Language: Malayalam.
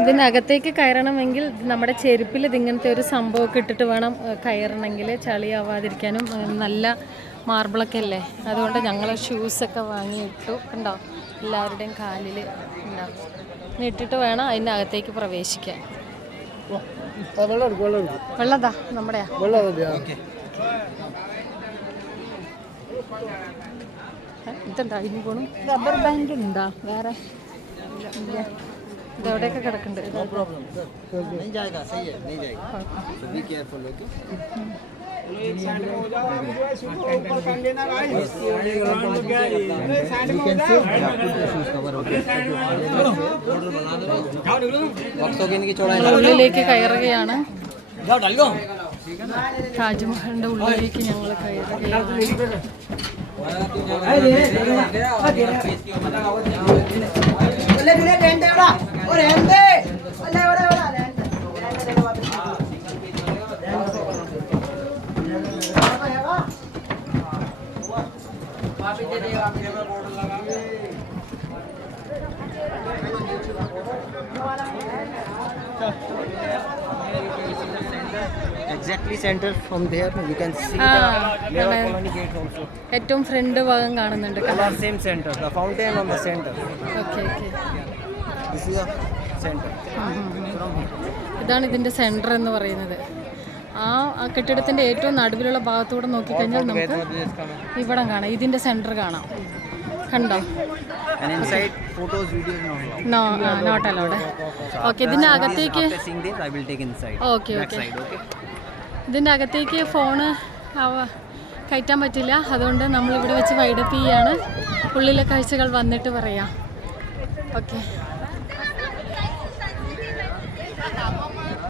ഇതിനകത്തേക്ക് കയറണമെങ്കിൽ നമ്മുടെ ചെരുപ്പിൽ ഇതിങ്ങനത്തെ ഒരു സംഭവമൊക്കെ ഇട്ടിട്ട് വേണം കയറണമെങ്കിൽ, ചളിയാവാതിരിക്കാനും. നല്ല മാർബിളൊക്കെ അല്ലേ, അതുകൊണ്ട് ഞങ്ങൾ ഷൂസൊക്കെ വാങ്ങിയിട്ടു. ഉണ്ടോ, എല്ലാവരുടെയും കാലിൽ ഉണ്ടാവും. ഇട്ടിട്ട് വേണം അതിനകത്തേക്ക് പ്രവേശിക്കാൻ. വെള്ളതാ നമ്മുടെയാ. ഇതെന്താ ഇനി പോണു? റബ്ബർ ബാൻഡ് ഉണ്ടാ വേറെ? ഇതെവിടെയൊക്കെ കിടക്കുന്നുണ്ട്. ഉള്ളിലേക്ക് കയറുകയാണ്. താജ്മഹലിന്റെ ഉള്ളിലേക്ക് ഞങ്ങൾ കയറുകയാണ്. Exactly center from there you can see the Mera Colony gate also. ഏറ്റവും ഫ്രണ്ട് ഭാഗം കാണുന്നുണ്ട്. Same center, the fountain on the center. Okay. This is the center. ഇതാണ് ഇതിന്റെ സെന്റർ എന്ന് പറയുന്നത്. ആ കെട്ടിടത്തിന്റെ ഏറ്റവും നടുവിലുള്ള ഭാഗത്തൂടെ നോക്കിക്കഴിഞ്ഞാൽ നമുക്ക് ഇവിടം കാണാം, ഇതിന്റെ സെന്റർ കാണാം. കണ്ടോ? And inside photos, videos not allowed. Okay, ഇതിന്റെ അകത്തേക്ക് I will take inside. Okay. ഇതിന്റെ അകത്തേക്ക് ഫോണ് കയറ്റാൻ പറ്റില്ല, അതുകൊണ്ട് നമ്മൾ ഇവിടെ വെച്ച് വൈഡപ്പ് ചെയ്യാണ്. ഉള്ളിലെ കാഴ്ചകൾ വന്നിട്ട് പറയാം. ഓക്കെ.